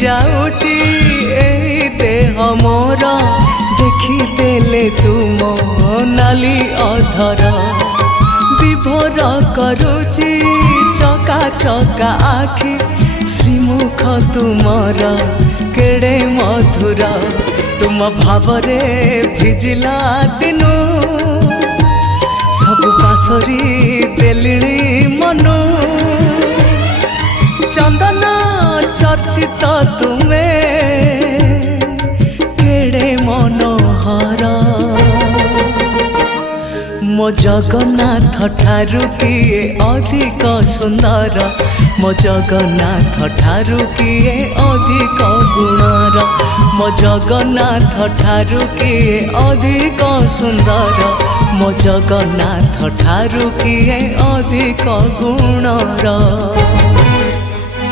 जाऊची एही देह मोर देखिदेले तुम नाली अधर विभोर करुची चका चका आखि श्रीमुख तुमर केड़े मधुर तुम भावरे भिजिला दिनु सब पासरी देलिणी मनु चंदन चर्चित तुमे केड़े मनोहर मो जगन्नाथ ठारू किए अधिक सुंदर मो जगन्नाथ ठारू किए अधिक गुणर मो जगन्नाथ ठारू किए अधिक सुंदर मो जगन्नाथ ठारू किए अधिक गुणर।